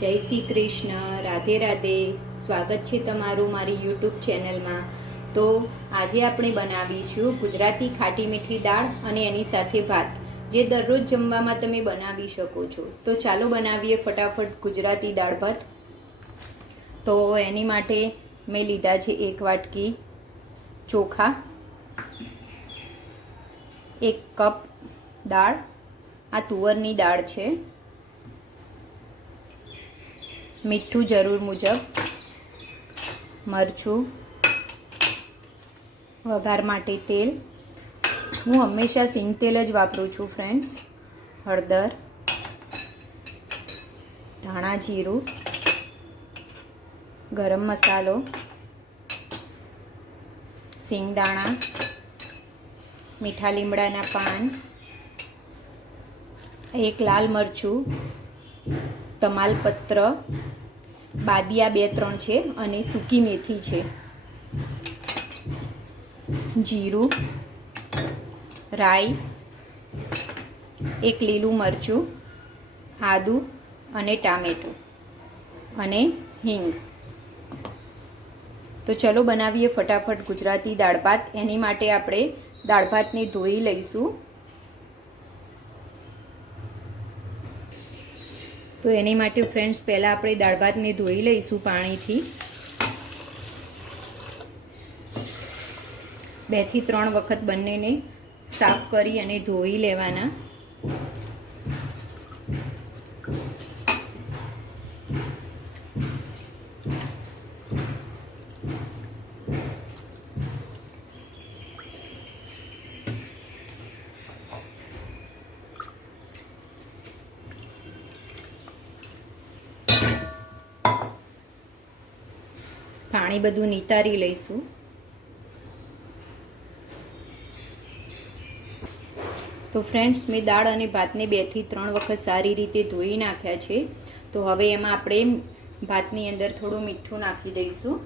જય શ્રી કૃષ્ણ, રાધે રાધે. સ્વાગત છે તમારું મારી યુટ્યુબ ચેનલમાં. તો આજે આપણે બનાવીશું ગુજરાતી ખાટી મીઠી દાળ અને એની સાથે ભાત, જે દરરોજ જમવામાં તમે બનાવી શકો છો. તો ચાલો બનાવીએ ફટાફટ ગુજરાતી દાળ ભાત. તો એની માટે મેં લીધા છે 1 વાટકી ચોખા, 1 કપ દાળ, આ તુવરની દાળ છે, મીઠું જરૂર મુજબ, મરચું, વઘાર માટે તેલ, હું હંમેશા સિંગ તેલ જ વાપરું છું ફ્રેન્ડ્સ, હળદર, ધાણા જીરું, ગરમ મસાલો, સિંગદાણા, મીઠા લીમડાના પાન, 1 લાલ મરચું, તમાલપત્ર, બાદિયા 2-3 છે અને સૂકી મેથી છે, જીરું, રાઈ, 1 લીલું મરચું, આદું અને ટામેટું અને હિંગ. તો ચલો બનાવીએ ફટાફટ ગુજરાતી દાળ ભાત. એની માટે આપણે દાળ ભાતને ધોઈ લઈશું. તો એની માટે ફ્રેન્ડ્સ પહેલાં આપણે દાળ ભાતને ધોઈ લઈશું પાણીથી. 2 થી 3 વખત બંનેને સાફ કરી અને ધોઈ લેવાના. પાણી બધું નિતારી લઈશું. તો ફ્રેન્ડ્સ મેં દાળ અને ભાતને 2 થી 3 વખત સારી રીતે ધોઈ નાખ્યા છે. તો હવે એમાં આપણે ભાતની અંદર થોડું મીઠું નાખી દઈશું.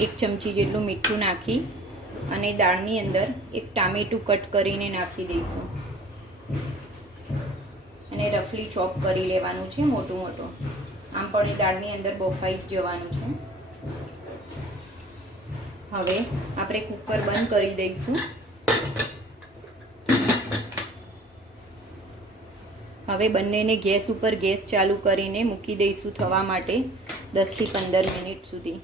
1 ચમચી જેટલું મીઠું નાખી અને દાળની અંદર 1 ટામેટું કટ કરીને નાખી દઈશું અને રફલી ચોપ કરી લેવાનું છે મોટું મોટું. આમ પણ એ દાળની અંદર બફાઈ જ જવાનું છે. હવે આપણે કુકર બંધ કરી દઈશું. હવે બંનેને ગેસ ઉપર ગેસ ચાલુ કરીને મૂકી દઈશું થવા માટે 10 થી 15 મિનિટ સુધી.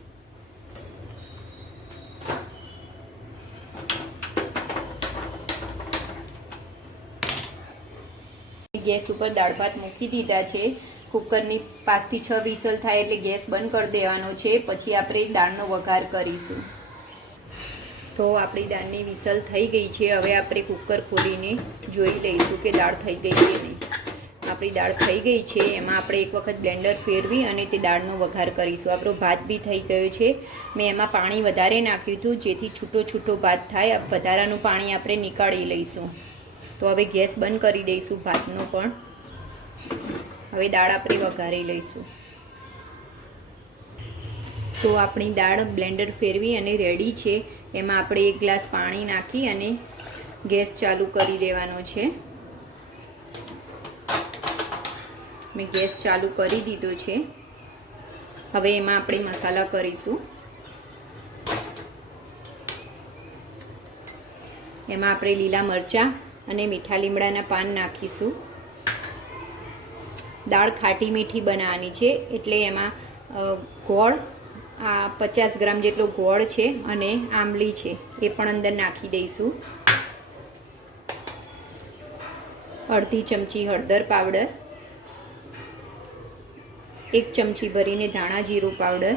ગેસ ઉપર દાળ ભાત મૂકી દીધા છે. કુકરની 5 થી 6 વિસલ થાય એટલે ગેસ બંધ કરી દેવાનો છે. પછી આપણે દાળનો વઘાર કરીશું. તો આપણી દાળની વિસલ થઈ ગઈ છે. હવે આપણે કુકર ખોલીને જોઈ લઈશું કે દાળ થઈ ગઈ કે નહીં. આપણી દાળ થઈ ગઈ છે. એમાં આપણે 1 વખત બ્લેન્ડર ફેરવી અને તે દાળનો વઘાર કરીશું. આપણો ભાત બી થઈ ગયો છે. મેં એમાં પાણી વધારે નાખ્યું હતું જેથી છૂટો છૂટો ભાત થાય. વધારાનું પાણી આપણે નીકાળી લઈશું. તો હવે ગેસ બંધ કરી દઈશું ભાતનો પણ. હવે દાળ આપણે વઘારી લઈશું. તો આપણી દાળ બ્લેન્ડર ફેરવી અને રેડી છે. એમાં આપણે 1 ગ્લાસ પાણી નાખી અને ગેસ ચાલુ કરી દેવાનો છે. મેં ગેસ ચાલુ કરી દીધો છે. હવે એમાં આપણે મસાલા કરીશું. એમાં આપણે લીલા મરચાં અને મીઠા લીમડાના પાન નાખીશું. દાળ ખાટી મીઠી બનાવવાની છે એટલે એમાં ગોળ, આ 50 ગ્રામ જેટલો ગોળ છે અને આંબલી છે એ પણ અંદર નાખી દઈશું. અડધી ચમચી હળદર પાવડર, 1 ચમચી ભરીને ધાણા જીરું પાવડર,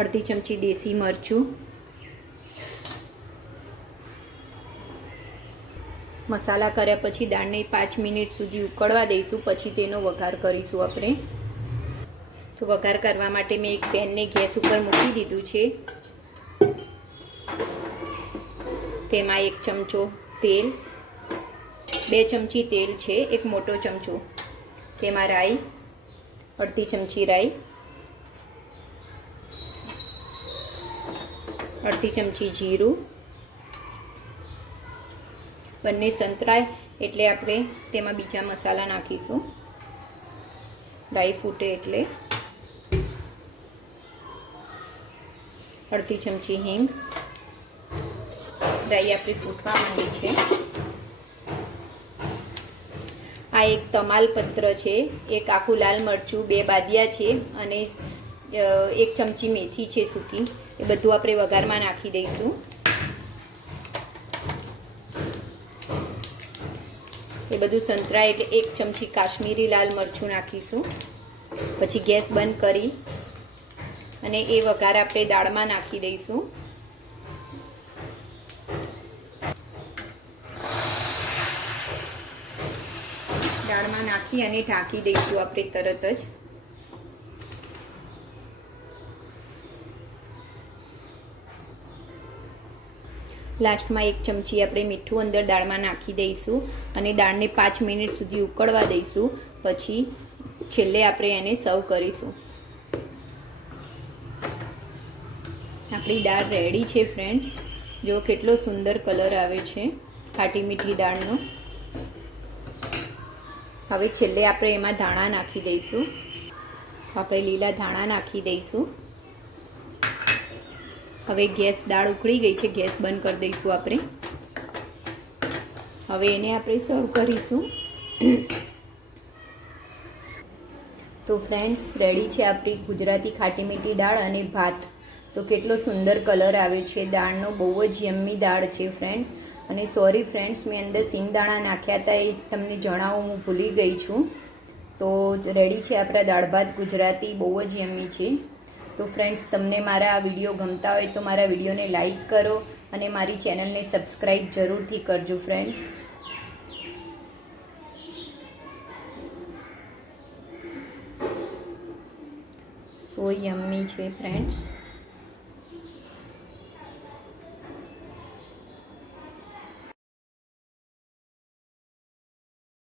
અડધી ચમચી દેશી મરચું. મસાલા કર્યા પછી દાળને 5 મિનિટ સુધી ઉકળવા દઈશું. પછી તેનો વઘાર કરીશું આપણે. તો વઘાર કરવા માટે મેં એક પેનને ગેસ ઉપર મૂકી દીધું છે. તેમાં 1 ચમચો તેલ, 2 ચમચી તેલ છે, 1 મોટો ચમચો. તેમાં રાઈ, અડધી ચમચી રાઈ, અડધી ચમચી જીરું, બંને સંતરાય એટલે આપણે તેમાં બીજા મસાલા નાખીશું. રાઈ ફૂટે એટલે અડધી ચમચી હિંગ. રાઈ આપણી ફૂટવા માંડી છે. આ એક તમાલપત્ર છે, એક આખું લાલ મરચું, 2 બાદિયા છે અને 1 ચમચી મેથી છે સૂકી. એ બધું આપણે વઘારમાં નાખી દઈશું. એ બધું સંતરાય એટલે 1 ચમચી કાશ્મીરી લાલ મરચું નાખીશું. પછી ગેસ બંધ કરી અને એ વઘાર આપણે દાળમાં નાખી દઈશું. દાળમાં નાખી અને ઢાંકી દઈશું આપણે તરત જ. લાસ્ટમાં 1 ચમચી આપણે મીઠું અંદર દાળમાં નાખી દઈશું અને દાળને 5 મિનિટ સુધી ઉકળવા દઈશું. પછી છેલ્લે આપણે એને સર્વ કરીશું. આપણી દાળ રેડી છે ફ્રેન્ડ્સ. જો કેટલો સુંદર કલર આવે છે ખાટી મીઠી દાળનો. હવે છેલ્લે આપણે એમાં ધાણા નાખી દઈશું. આપણે લીલા ધાણા નાખી દઈશું. હવે ગેસ, દાળ ઉકળી ગઈ છે, ગેસ બંધ કરી દઈશું આપણે. હવે એને આપણે સર્વ કરીશું. તો ફ્રેન્ડ્સ, રેડી છે આપણી ગુજરાતી ખાટી મીઠી દાળ અને ભાત. તો કેટલો સુંદર કલર આવે છે દાળનો. બહુ જ યમ્મી દાળ છે ફ્રેન્ડ્સ. અને સોરી ફ્રેન્ડ્સ, મેં અંદર સિંગદાણા નાખ્યા હતા, એ તમને જણાવવું હું ભૂલી ગઈ છું. તો રેડી છે આપણા દાળ ભાત ગુજરાતી. બહુ જ યમ્મી છે. તો ફ્રેન્ડ્સ, તમને મારા આ વિડીયો ગમતા હોય તો મારા વિડીયોને લાઈક કરો અને મારી ચેનલને સબસ્ક્રાઈબ જરૂરથી કરજો ફ્રેન્ડ્સ. સો યમ્મી છે ફ્રેન્ડ્સ.